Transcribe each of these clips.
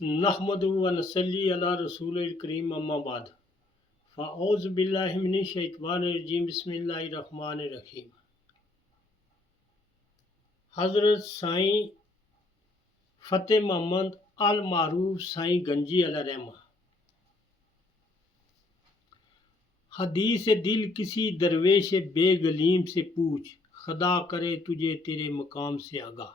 نحمدہ و نصلی علی رسول الکریم اما بعد فاعوذ باللہ من الشیطان الرجیم بسم اللہ الرحمن الرحیم۔ حضرت سائیں فتح محمد المعروف سائیں گنجی علیہ رحمہ۔ حدیث دل کسی درویش بے گلیم سے پوچھ، خدا کرے تجھے تیرے مقام سے آگاہ۔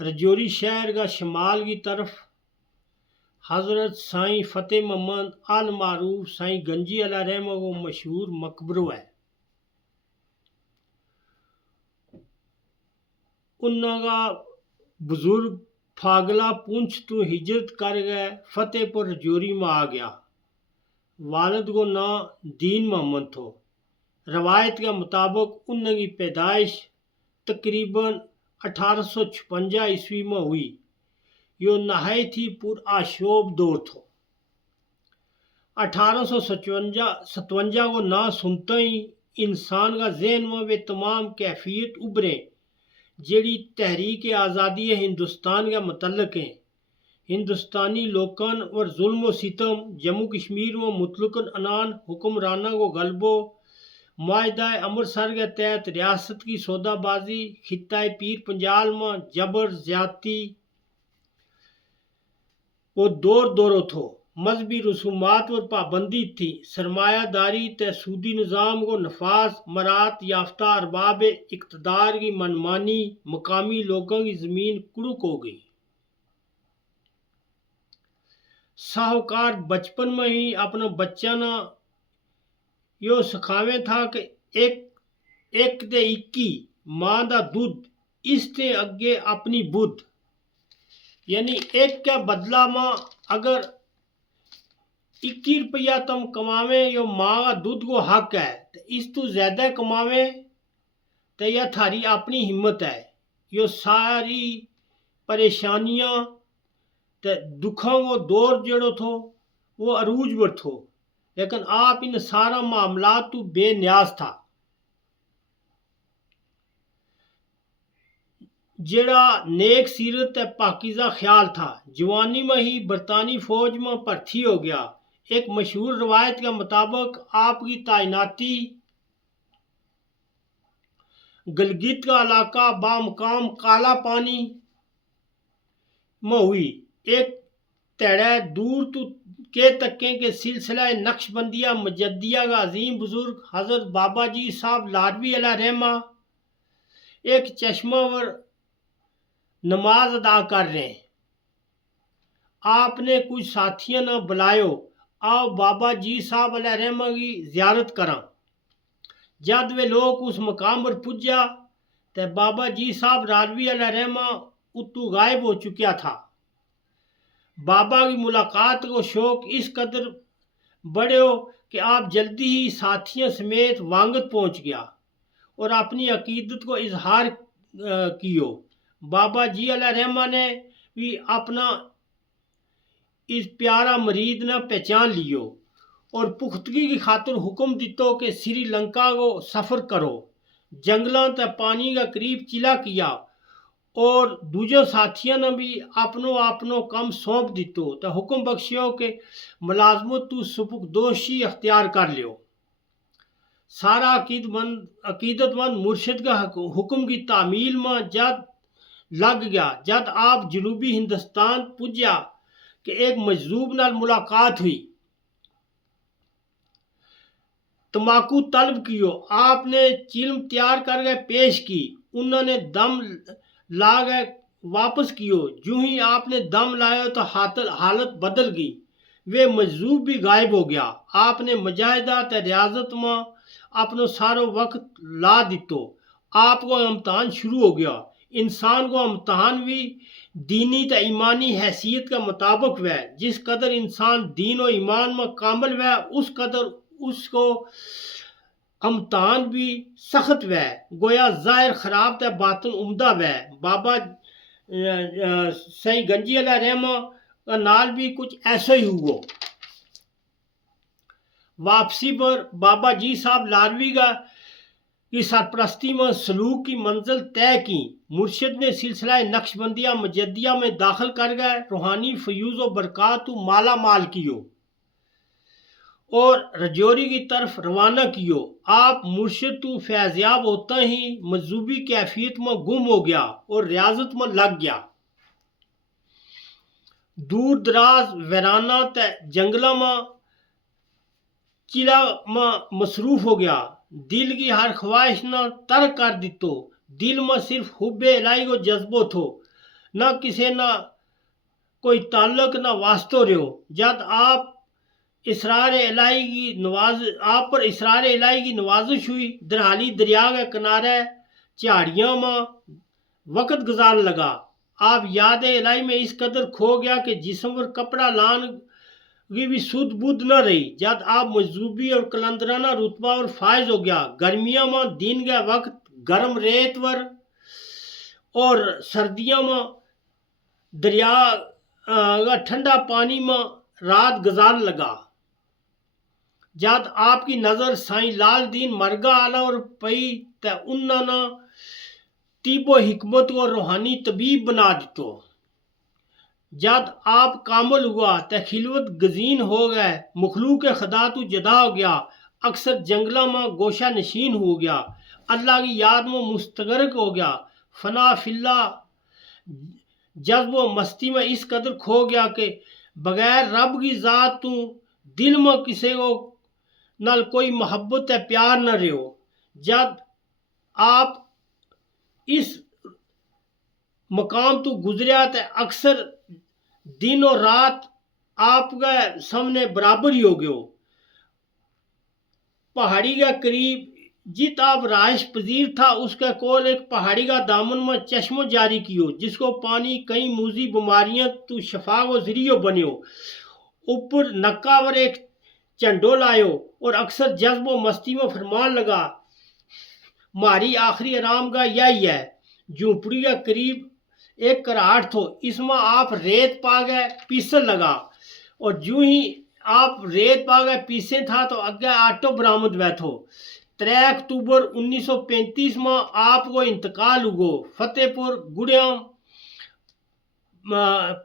رجوری شہر کا شمال کی طرف حضرت سائیں فتح محمد المعروف سائیں گنجی علیہ رحمہ کو مشہور مقبرہ ہے۔ انہوں کا بزرگ پھاگلا پونچھ تو ہجرت کر گئے فتح پور رجوری میں آ گیا۔ والد کو نام دین محمد تھو۔ روایت کے مطابق انہوں کی پیدائش تقریباً 1856 عیسوی میں ہوئی۔ یہ نہایت ہی پر آشوب دور تھو۔ 1857 کو نہ سنتا ہی انسان کا ذہن میں وہ تمام کیفیت ابھریں جیڑی تحریک آزادی ہندوستان کا متعلق ہیں۔ ہندوستانی لوکن اور ظلم و ستم، جموں کشمیر میں مطلقاً انان حکمرانوں کو غلبو، معاہدہ امرتسر کے تحت ریاست کی سودا بازی، خطہ پیر پنجال میں جبر زیادتی وہ دوروں تھو۔ مذہبی رسومات پر پابندی تھی۔ سرمایہ داری تے سودی نظام کو نفاذ، مرات یافتہ ارباب اقتدار کی منمانی، مقامی لوگوں کی زمین کڑک ہو گئی۔ ساہوکار بچپن میں ہی اپنے بچوں نے یہ سکھاویں تھا کہ ایک تے اکی ماں دا دودھ اس تے اگے اپنی بدھ، یعنی ایک کے بدلہ میں اگر 21 روپیہ تم کماویں یہ ماں کا دودھ کو حق ہے، تو اس تو زیادہ کماویں تو یہ تھاری اپنی ہمت ہے۔ یہ ساری پریشانیاں تے دکھوں کو دور جڑو تھو وہ عروج پر تھو، لیکن آپ ان سارا معاملات تو بے نیاز تھا۔ جڑا نیک سیرت تے پاکیزہ خیال تھا، جوانی میں ہی برطانوی فوج میں بھرتی ہو گیا۔ ایک مشہور روایت کے مطابق آپ کی تعیناتی گلگت کا علاقہ بامقام کالا پانی میں ہوئی۔ ایک تیڑے دور تو کے تکیں کے سلسلہ نقش بندیہ مجدیہ کا عظیم بزرگ حضرت بابا جی صاحب لاروی علیہ رحمہ ایک چشمہ ور نماز ادا کر رہے ہیں۔ آپ نے کچھ ساتھیوں نے بلائیو، آؤ بابا جی صاحب علیہ رحمہ کی زیارت کراں۔ جد وہ لوگ اس مقام پر پجا تو بابا جی صاحب لاروی علیہ رحمہ اتو غائب ہو چکیا تھا۔ بابا کی ملاقات کو شوق اس قدر بڑے ہو کہ آپ جلدی ہی ساتھیوں سمیت وانگت پہنچ گیا اور اپنی عقیدت کو اظہار کیو۔ بابا جی علیہ رحمہ نے بھی اپنا اس پیارا مرید نے پہچان لیو اور پختگی کی خاطر حکم دیتو کہ سری لنکا کو سفر کرو۔ جنگلاں تے پانی کا قریب چلا کیا اور دوجے ساتھیوں نے بھی اپنو کم سونپ دیتو تے حکم بخشیو کہ ملازمت تو سبکدوشی اختیار کر لیو۔ سارا عقیدت مند مرشد کا حکم کی تعمیل میں جد لگ گیا۔ جد آپ جنوبی ہندوستان پجیا کہ ایک مجذوب نال ملاقات ہوئی، تماکو طلب کیو۔ آپ نے چلم تیار کر کے پیش کی، انہوں نے دم لا گئے واپس کیو۔ جو ہی آپ نے دم لایا تو حالت بدل گئی، وہ مجذوب بھی غائب ہو گیا۔ آپ نے مجاہدہ تے ریاضت میں اپنا سارا وقت لا دیتو۔ آپ کو امتحان شروع ہو گیا۔ انسان کو امتحان بھی دینی تے ایمانی حیثیت کے مطابق ہے۔ جس قدر انسان دین و ایمان میں کامل ہے اس قدر اس کو امتحان بھی سخت ہے۔ گویا ظاہر خراب تے باطن عمدہ ہے۔ بابا سائیں گنجی علیہ رحمہ کا نال بھی کچھ ایسا ہی ہوا۔ واپسی پر بابا جی صاحب لاروی کا کی سرپرستی میں سلوک کی منزل طے کی۔ مرشد نے سلسلہ نقشبندیہ مجدیہ میں داخل کر گئے، روحانی فیوز و برکات مالا مال کیو اور رجوری کی طرف روانہ کیو۔ آپ مرشد تو فیضیاب ہوتا ہی مجذوبی کیفیت میں گم ہو گیا اور ریاضت میں لگ گیا۔ دور دراز ویرانہ تے جنگلہ میں چلا میں مصروف ہو گیا۔ دل کی ہر خواہش نہ ترک کر دیتو۔ دل میں صرف حب الہی کو جذبو تھو، نہ کسی نہ کوئی تعلق نہ واسطو رہو۔ جد آپ پر اسرار الہی کی نوازش ہوئی، درحالی دریا کے کنارے چاڑیاں میں وقت گزار لگا۔ آپ یاد الہی میں اس قدر کھو گیا کہ جسم پر کپڑا لان کی بھی سود بدھ نہ رہی۔ جد آپ مجذوبی اور کلندرانہ رتبہ اور فائز ہو گیا۔ گرمیاں میں دن کے وقت گرم ریت ور اور سردیاں میں دریا کا ٹھنڈا پانی میں رات گزار لگا۔ جد آپ کی نظر سائیں لال دین مرگا آلا اور پئی تے انہاں نے طب و حکمت اور روحانی طبیب بنا دیتو۔ جد آپ کامل ہوا تے خلوت گزین ہو گئے، مخلوق خدا تو جدا ہو گیا، اکثر جنگلہ میں گوشہ نشین ہو گیا، اللہ کی یاد میں مستغرق ہو گیا، فنا فی اللہ جذب و مستی میں اس قدر کھو گیا کہ بغیر رب کی ذات تو دل میں کسی کو نال کوئی محبت تے پیار نہ رہو۔ جد آپ اس مقام تو گزریا تے اکثر دن اور رات آپ کے سامنے برابر ہی ہو گئے۔ پہاڑی کے قریب جت آپ رہائش پذیر تھا، اس کے کول ایک پہاڑی کا دامن میں چشمہ جاری کیو، جس کو پانی کئی موذی بیماریاں تو شفا کو ذریعہ بنیو۔ اوپر نکاور ایک چنڈو لائیو اور اکثر جذب و مستی میں فرمان لگا، ماری آخری آرام گاہ یہی ہے۔ جھونپڑی کے قریب ایک کراہٹ تھو، اس میں آپ ریت پا گئے پیسن لگا، اور جو ہی آپ ریت پا گئے پیسے تھا تو اگے آٹو برآمد ہوئے تھو۔ 3 اکتوبر 1935 میں آپ کو انتقال ہوگو۔ فتح پور گڑیاں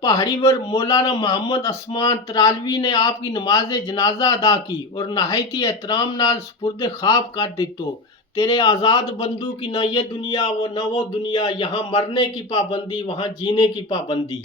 پہاڑی پر مولانا محمد عثمان ترالوی نے آپ کی نماز جنازہ ادا کی اور نہایتی احترام نال سپرد خواب کر دیتو۔ تیرے آزاد بندو کی نہ یہ دنیا نہ وہ دنیا، یہاں مرنے کی پابندی وہاں جینے کی پابندی۔